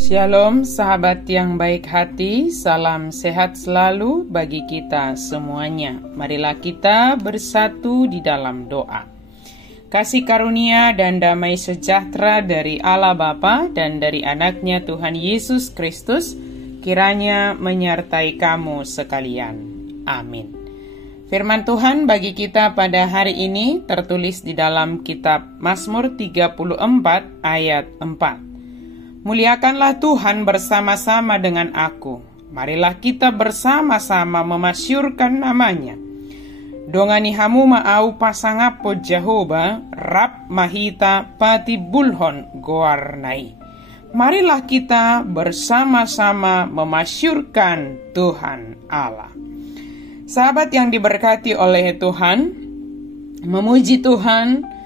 Shalom sahabat yang baik hati, salam sehat selalu bagi kita semuanya. Marilah kita bersatu di dalam doa. Kasih karunia dan damai sejahtera dari Allah Bapa dan dari anaknya Tuhan Yesus Kristus kiranya menyertai kamu sekalian. Amin. Firman Tuhan bagi kita pada hari ini tertulis di dalam kitab Mazmur 34 ayat 4. Muliakanlah Tuhan bersama-sama dengan aku. Marilah kita bersama-sama memasyurkan namanya. Dongani hamu ma'au pasangapo Jehovah, Rab mahita pati bulhon goarnai. Marilah kita bersama-sama memasyurkan Tuhan Allah. Sahabat yang diberkati oleh Tuhan, memuji Tuhan,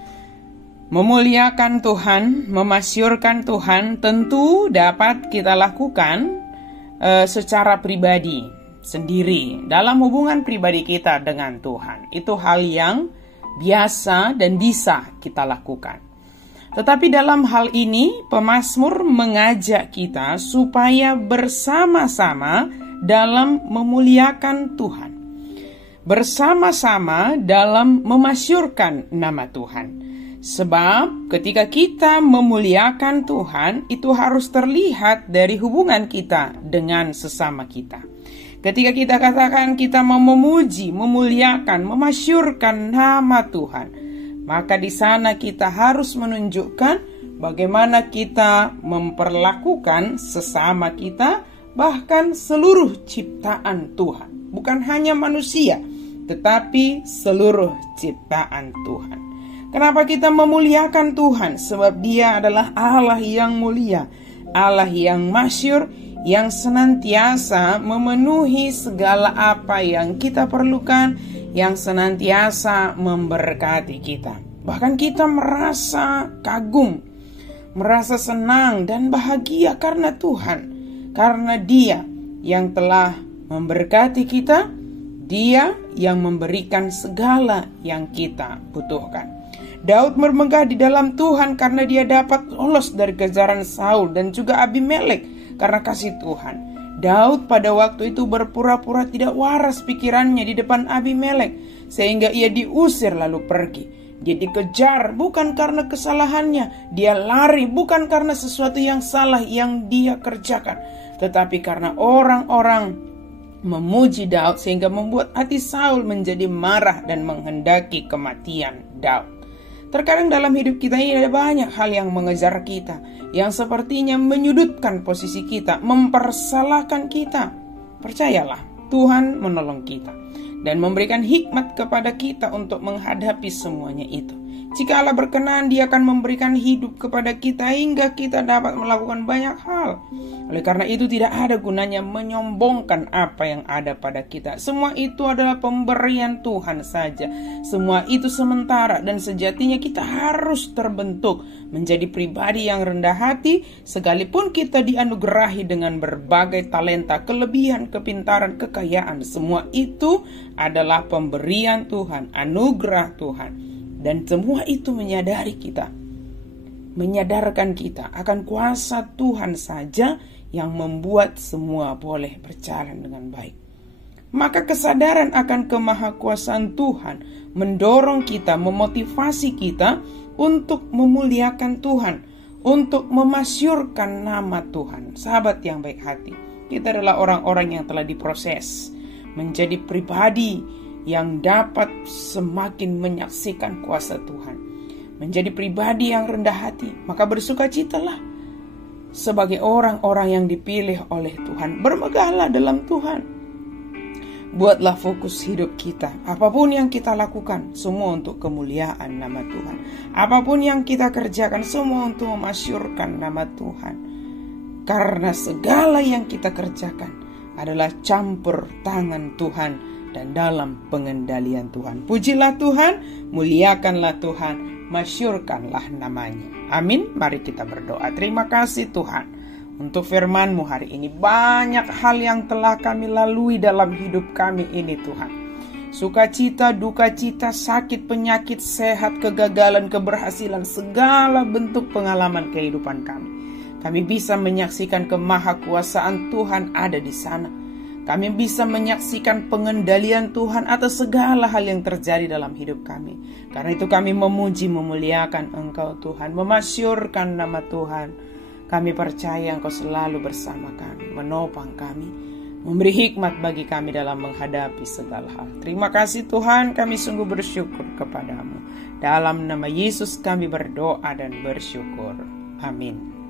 memuliakan Tuhan, memasyurkan Tuhan tentu dapat kita lakukan secara pribadi, sendiri, dalam hubungan pribadi kita dengan Tuhan. Itu hal yang biasa dan bisa kita lakukan. Tetapi dalam hal ini, pemazmur mengajak kita supaya bersama-sama dalam memuliakan Tuhan. Bersama-sama dalam memasyurkan nama Tuhan. Sebab ketika kita memuliakan Tuhan, itu harus terlihat dari hubungan kita dengan sesama kita. Ketika kita katakan kita mau memuji, memuliakan, memasyurkan nama Tuhan, maka di sana kita harus menunjukkan bagaimana kita memperlakukan sesama kita, bahkan seluruh ciptaan Tuhan. Bukan hanya manusia, tetapi seluruh ciptaan Tuhan. Kenapa kita memuliakan Tuhan? Sebab Dia adalah Allah yang mulia, Allah yang masyhur, yang senantiasa memenuhi segala apa yang kita perlukan, yang senantiasa memberkati kita. Bahkan kita merasa kagum, merasa senang dan bahagia karena Tuhan, karena Dia yang telah memberkati kita, Dia yang memberikan segala yang kita butuhkan. Daud bermegah di dalam Tuhan karena dia dapat lolos dari kejaran Saul dan juga Abimelek karena kasih Tuhan. Daud pada waktu itu berpura-pura tidak waras pikirannya di depan Abimelek sehingga ia diusir lalu pergi. Dia dikejar bukan karena kesalahannya, dia lari bukan karena sesuatu yang salah yang dia kerjakan, tetapi karena orang-orang memuji Daud sehingga membuat hati Saul menjadi marah dan menghendaki kematian Daud. Terkadang dalam hidup kita ini ada banyak hal yang mengejar kita, yang sepertinya menyudutkan posisi kita, mempersalahkan kita. Percayalah, Tuhan menolong kita dan memberikan hikmat kepada kita untuk menghadapi semuanya itu. Jika Allah berkenan, Dia akan memberikan hidup kepada kita hingga kita dapat melakukan banyak hal. Oleh karena itu tidak ada gunanya menyombongkan apa yang ada pada kita. Semua itu adalah pemberian Tuhan saja. Semua itu sementara dan sejatinya kita harus terbentuk menjadi pribadi yang rendah hati sekalipun kita dianugerahi dengan berbagai talenta, kelebihan, kepintaran, kekayaan. Semua itu adalah pemberian Tuhan, anugerah Tuhan. Dan semua itu menyadarkan kita akan kuasa Tuhan saja yang membuat semua boleh berjalan dengan baik. Maka kesadaran akan kemahakuasaan Tuhan mendorong kita, memotivasi kita untuk memuliakan Tuhan, untuk memasyurkan nama Tuhan. Sahabat yang baik hati, kita adalah orang-orang yang telah diproses menjadi pribadi yang dapat semakin menyaksikan kuasa Tuhan, menjadi pribadi yang rendah hati. Maka bersukacitalah sebagai orang-orang yang dipilih oleh Tuhan. Bermegahlah dalam Tuhan. Buatlah fokus hidup kita. Apapun yang kita lakukan, semua untuk kemuliaan nama Tuhan. Apapun yang kita kerjakan, semua untuk memasyurkan nama Tuhan. Karena segala yang kita kerjakan adalah campur tangan Tuhan dan dalam pengendalian Tuhan. Pujilah Tuhan, muliakanlah Tuhan, masyurkanlah namanya. Amin. Mari kita berdoa. Terima kasih Tuhan untuk firman-Mu hari ini. Banyak hal yang telah kami lalui dalam hidup kami ini Tuhan. Sukacita, dukacita, sakit, penyakit, sehat, kegagalan, keberhasilan, segala bentuk pengalaman kehidupan kami. Kami bisa menyaksikan kemahakuasaan Tuhan ada di sana. Kami bisa menyaksikan pengendalian Tuhan atas segala hal yang terjadi dalam hidup kami. Karena itu kami memuji, memuliakan Engkau Tuhan, memasyurkan nama Tuhan. Kami percaya Engkau selalu bersama kami, menopang kami, memberi hikmat bagi kami dalam menghadapi segala hal. Terima kasih Tuhan, kami sungguh bersyukur kepadamu. Dalam nama Yesus kami berdoa dan bersyukur. Amin.